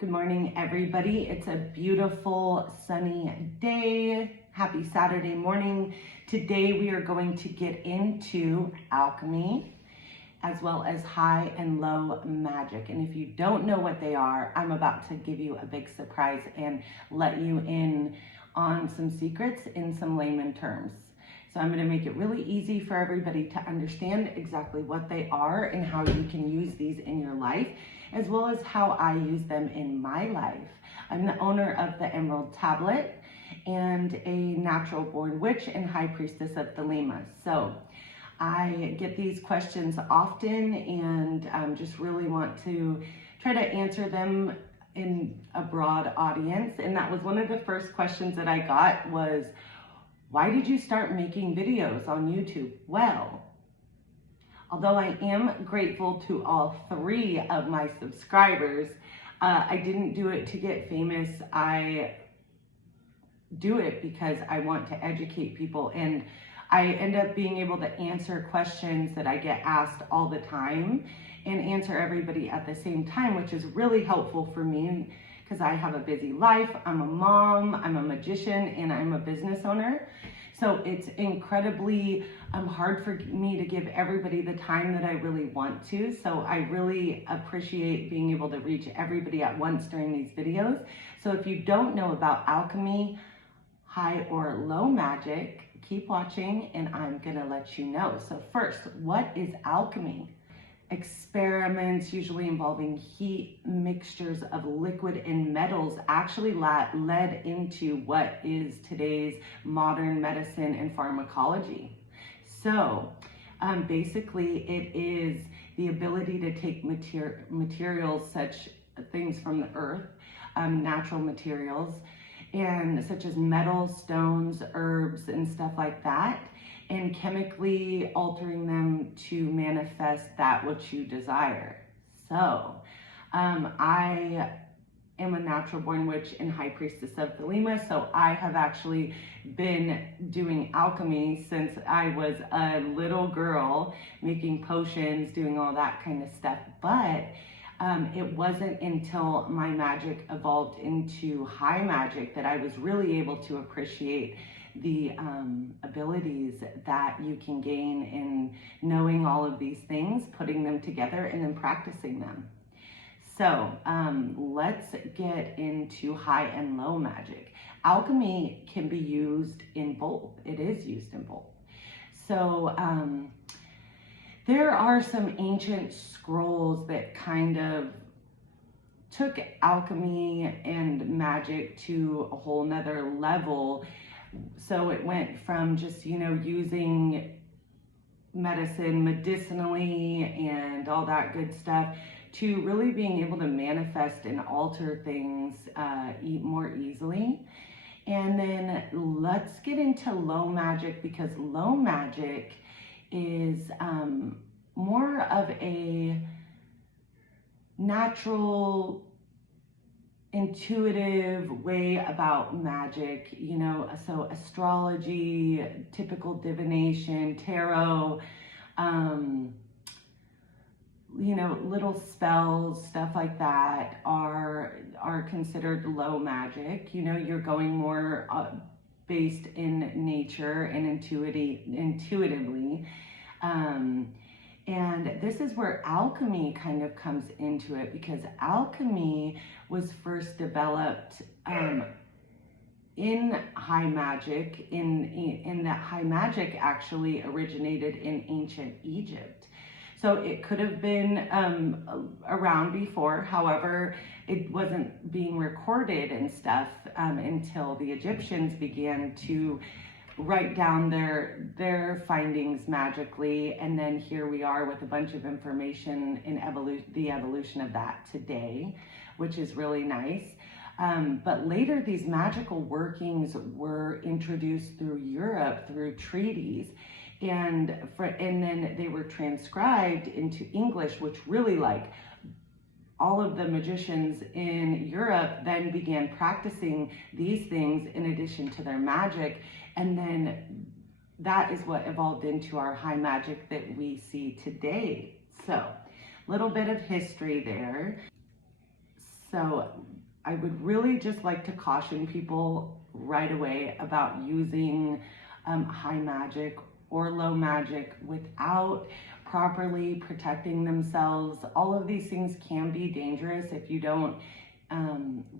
Good morning, everybody. It's a beautiful sunny day. Happy Saturday morning. Today we are going to get into alchemy as well as high and low magic. And if you don't know what they are, I'm about to give you a big surprise and let you in on some secrets in some layman terms. So I'm going to make it really easy for everybody to understand exactly what they are and how you can use these in your life, as well as how I use them in my life. I'm the owner of the Emerald Tablet and a natural born witch and high priestess of Thelema. So I get these questions often and just really want to try to answer them in a broad audience. And that was one of the first questions that I got was, why did you start making videos on YouTube? Well, although I am grateful to all 3 of my subscribers, I didn't do it to get famous. I do it because I want to educate people, and I end up being able to answer questions that I get asked all the time and answer everybody at the same time, which is really helpful for me because I have a busy life. I'm a mom, I'm a magician, and I'm a business owner. So it's incredibly hard for me to give everybody the time that I really want to. So I really appreciate being able to reach everybody at once during these videos. So if you don't know about alchemy, high or low magic, keep watching and I'm gonna let you know. So first, what is alchemy? Experiments usually involving heat, mixtures of liquid and metals actually led into what is today's modern medicine and pharmacology. So basically it is the ability to take materials, such things from the earth, natural materials, and such as metals, stones, herbs, and stuff like that, and chemically altering them to manifest that which you desire. So I am a natural born witch and high priestess of Thelema, so I have actually been doing alchemy since I was a little girl, making potions, doing all that kind of stuff. But it wasn't until my magic evolved into high magic that I was really able to appreciate the abilities that you can gain in knowing all of these things, putting them together, and then practicing them. So let's get into high and low magic. Alchemy can be used in both. It is used in both. So there are some ancient scrolls that kind of took alchemy and magic to a whole nother level. So it went from just, using medicine medicinally and all that good stuff to really being able to manifest and alter things more easily. And then let's get into low magic, because low magic is more of a natural, intuitive way about magic, so astrology, typical divination, tarot, little spells, stuff like that are considered low magic. You're going more based in nature and intuitively. And this is where alchemy kind of comes into it, because alchemy was first developed in high magic, in that high magic actually originated in ancient Egypt. So it could have been around before, however, it wasn't being recorded and stuff until the Egyptians began to write down their findings magically, and then here we are with a bunch of information in the evolution of that today, which is really nice. But later these magical workings were introduced through Europe through treaties, and then they were transcribed into English, which really, like, all of the magicians in Europe then began practicing these things in addition to their magic. And then that is what evolved into our high magic that we see today. So, little bit of history there. So I would really just like to caution people right away about using high magic or low magic without properly protecting themselves. All of these things can be dangerous if you don't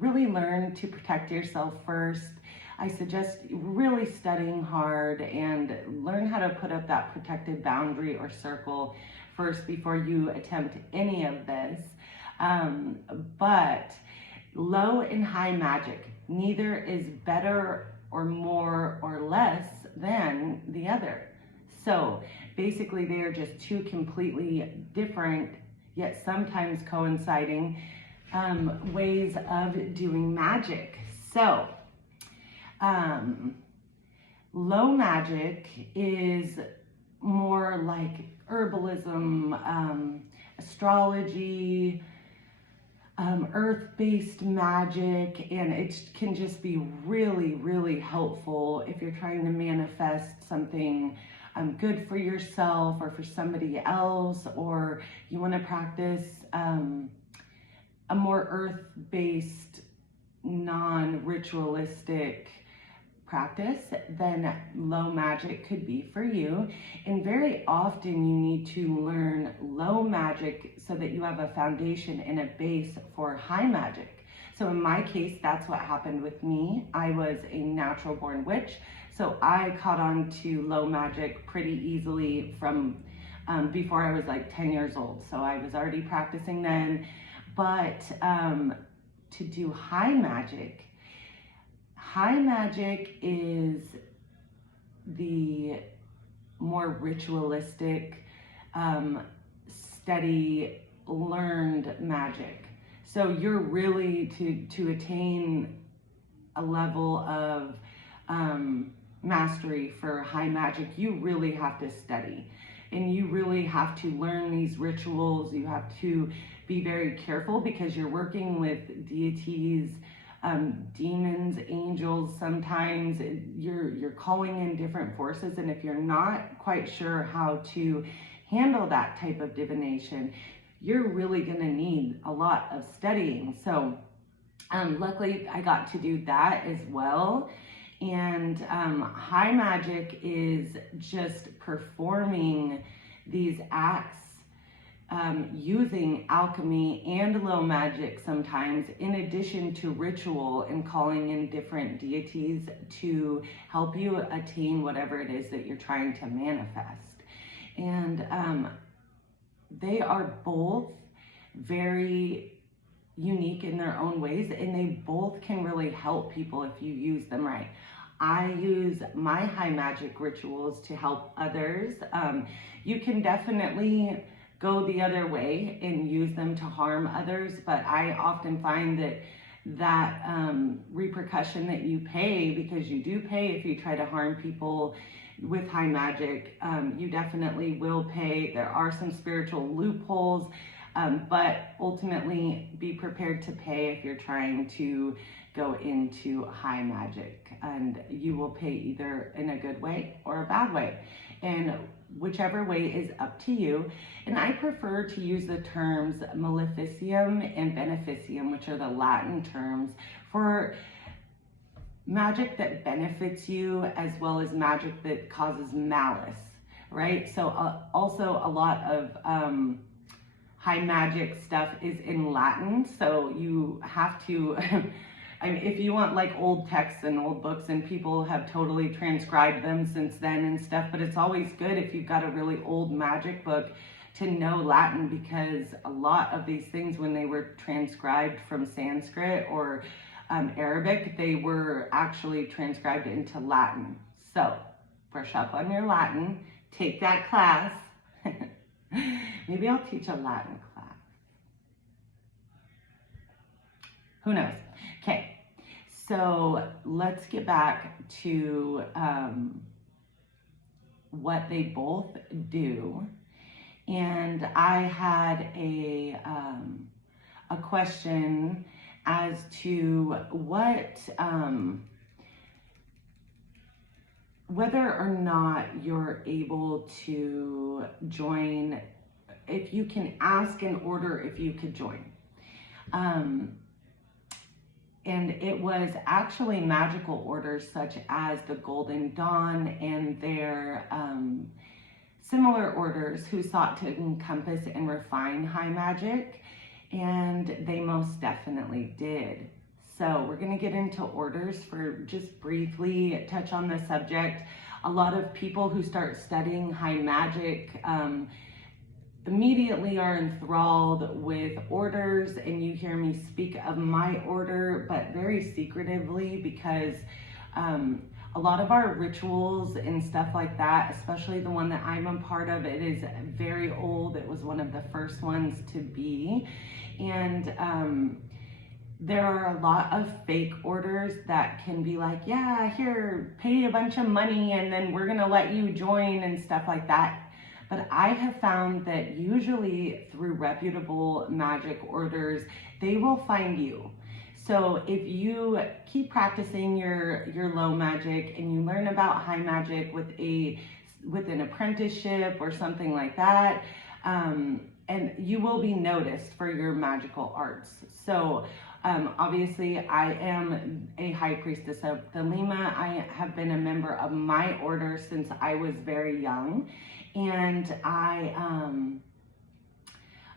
really learn to protect yourself first. I suggest really studying hard and learn how to put up that protected boundary or circle first before you attempt any of this. But low and high magic, neither is better or more or less than the other. So basically they are just two completely different, yet sometimes coinciding ways of doing magic. So low magic is more like herbalism, astrology, earth-based magic, and it can just be really, really helpful if you're trying to manifest something good for yourself or for somebody else, or you want to practice a more earth-based, non-ritualistic practice, then low magic could be for you. And very often you need to learn low magic so that you have a foundation and a base for high magic. So in my case, that's what happened with me. I was a natural born witch, so I caught on to low magic pretty easily from before I was like 10 years old. So I was already practicing then. But to do high magic is the more ritualistic, steady, learned magic. So you're really, to attain a level of mastery for high magic, you really have to study. And you really have to learn these rituals. You have to be very careful because you're working with deities, demons, angels. Sometimes you're calling in different forces, and if you're not quite sure how to handle that type of divination, you're really going to need a lot of studying. So luckily I got to do that as well. And high magic is just performing these acts using alchemy and low magic sometimes, in addition to ritual and calling in different deities to help you attain whatever it is that you're trying to manifest. And they are both very unique in their own ways, and they both can really help people if you use them right. I use my high magic rituals to help others. You can definitely go the other way and use them to harm others, but I often find that repercussion that you pay, because you do pay if you try to harm people with high magic, you definitely will pay. There are some spiritual loopholes, but ultimately be prepared to pay if you're trying to go into high magic, and you will pay either in a good way or a bad way, and whichever way is up to you. And I prefer to use the terms maleficium and beneficium, which are the Latin terms for magic that benefits you as well as magic that causes malice, right? So also a lot of high magic stuff is in Latin, so you have to I mean, if you want like old texts and old books, and people have totally transcribed them since then and stuff, but it's always good if you've got a really old magic book to know Latin, because a lot of these things, when they were transcribed from Sanskrit or Arabic, they were actually transcribed into Latin. So brush up on your Latin, take that class. Maybe I'll teach a Latin class. Who knows? Okay, so let's get back to what they both do. And I had a question as to what, whether or not you're able to join, if you can ask in order if you could join. And it was actually magical orders such as the Golden Dawn and their similar orders who sought to encompass and refine high magic, and they most definitely did. So we're going to get into orders for just briefly touch on the subject. A lot of people who start studying high magic immediately are enthralled with orders, and you hear me speak of my order, but very secretively, because a lot of our rituals and stuff like that, especially the one that I'm a part of, it is very old. It was one of the first ones to be. And there are a lot of fake orders that can be like, yeah, here, pay a bunch of money and then we're gonna let you join and stuff like that. But I have found that usually through reputable magic orders, they will find you. So if you keep practicing your low magic and you learn about high magic with an apprenticeship or something like that, and you will be noticed for your magical arts. So obviously I am a high priestess of Thelema. I have been a member of my order since I was very young, and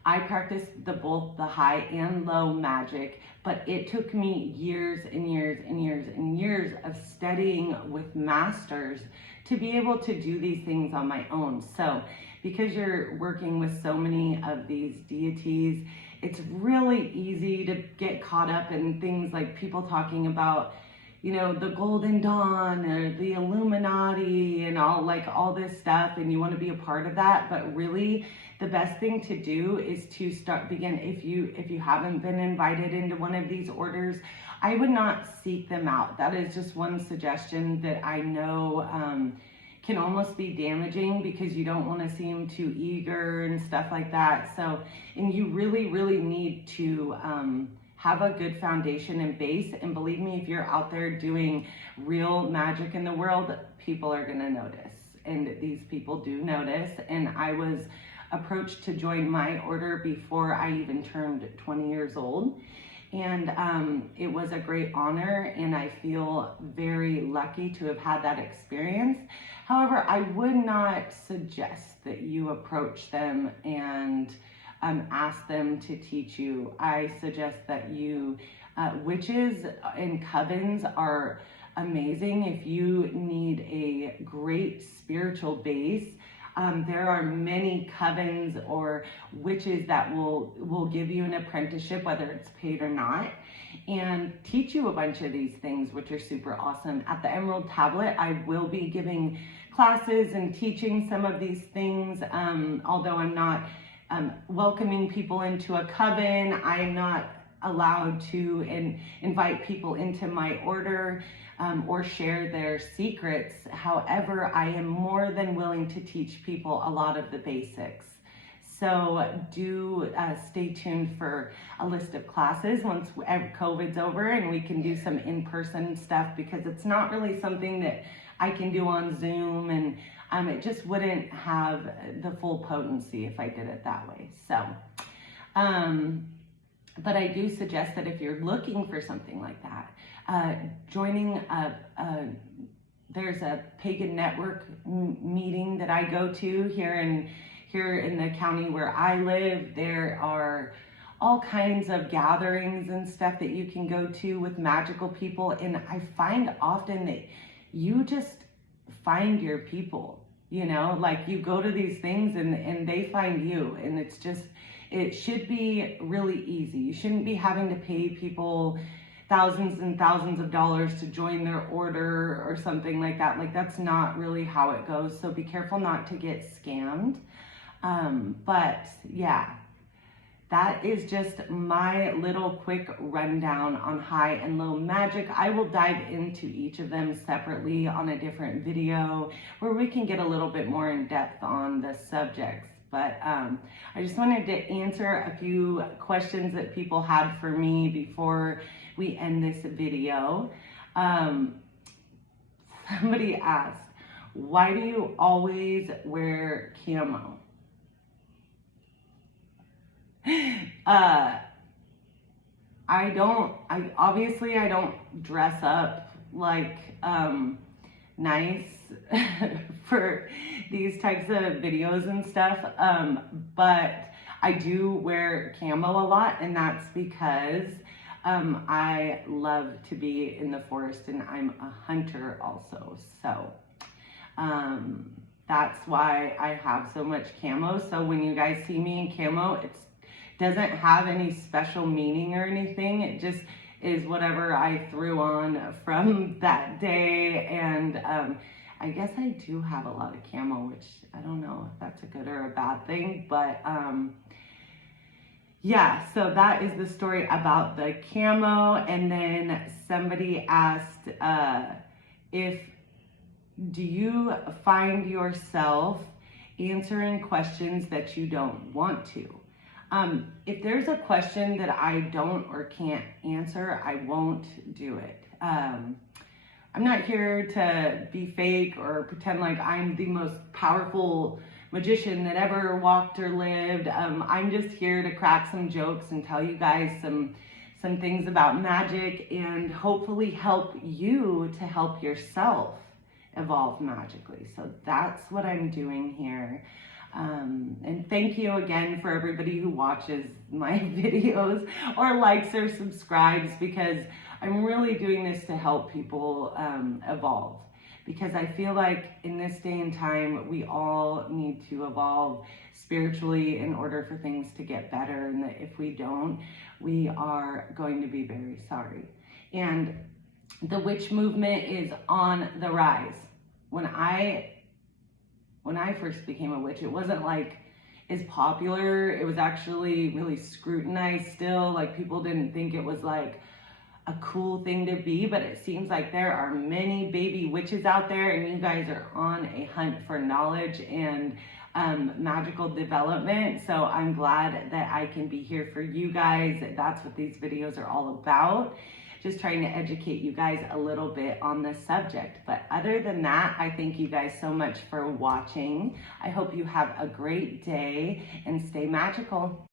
I practiced both the high and low magic, but it took me years and years and years and years of studying with masters to be able to do these things on my own. So because you're working with so many of these deities, it's really easy to get caught up in things like people talking about, you know, the Golden Dawn or the Illuminati and all this stuff, and you want to be a part of that. But really the best thing to do is to begin, if you haven't been invited into one of these orders, I would not seek them out. That is just one suggestion that I know can almost be damaging, because you don't want to seem too eager and stuff like that. So, and you really, really need to have a good foundation and base. And believe me, if you're out there doing real magic in the world, people are going to notice. And these people do notice. And I was approached to join my order before I even turned 20 years old. And it was a great honor, and I feel very lucky to have had that experience. However, I would not suggest that you approach them and ask them to teach you. I suggest that you, witches and covens are amazing. If you need a great spiritual base, there are many covens or witches that will give you an apprenticeship, whether it's paid or not, and teach you a bunch of these things, which are super awesome. At the Emerald Tablet, I will be giving classes and teaching some of these things. Although I'm not welcoming people into a coven, I am not allowed to invite people into my order or share their secrets. However, I am more than willing to teach people a lot of the basics. So do stay tuned for a list of classes once COVID's over and we can do some in-person stuff, because it's not really something that I can do on Zoom, and it just wouldn't have the full potency if I did it that way. So, but I do suggest that if you're looking for something like that, joining there's a pagan network meeting that I go to here in the county where I live. There are all kinds of gatherings and stuff that you can go to with magical people, and I find often that you just find your people, you know, like you go to these things and they find you, and it's just, it should be really easy. You shouldn't be having to pay people thousands and thousands of dollars to join their order or something like that. Like, that's not really how it goes. So be careful not to get scammed. But yeah, that is just my little quick rundown on high and low magic. I will dive into each of them separately on a different video where we can get a little bit more in depth on the subjects. But I just wanted to answer a few questions that people had for me before we end this video. Somebody asked, why do you always wear camo? obviously I don't dress up like nice for these types of videos and stuff, but I do wear camo a lot, and that's because I love to be in the forest, and I'm a hunter also, so that's why I have so much camo. So when you guys see me in camo, it doesn't have any special meaning or anything. It just is whatever I threw on from that day. And I guess I do have a lot of camo, which I don't know if that's a good or a bad thing, but yeah, so that is the story about the camo. And then somebody asked do you find yourself answering questions that you don't want to? If there's a question that I don't or can't answer, I won't do it. I'm not here to be fake or pretend like I'm the most powerful magician that ever walked or lived. I'm just here to crack some jokes and tell you guys some things about magic, and hopefully help you to help yourself evolve magically. So that's what I'm doing here. And thank you again for everybody who watches my videos or likes or subscribes, because I'm really doing this to help people evolve. Because I feel like in this day and time, we all need to evolve spiritually in order for things to get better. And that if we don't, we are going to be very sorry. And the witch movement is on the rise. When I first became a witch, it wasn't like as popular. It was actually really scrutinized still. Like, people didn't think it was like a cool thing to be, but it seems like there are many baby witches out there, and you guys are on a hunt for knowledge and magical development. So I'm glad that I can be here for you guys. That's what these videos are all about. Just trying to educate you guys a little bit on this subject. But other than that, I thank you guys so much for watching. I hope you have a great day and stay magical.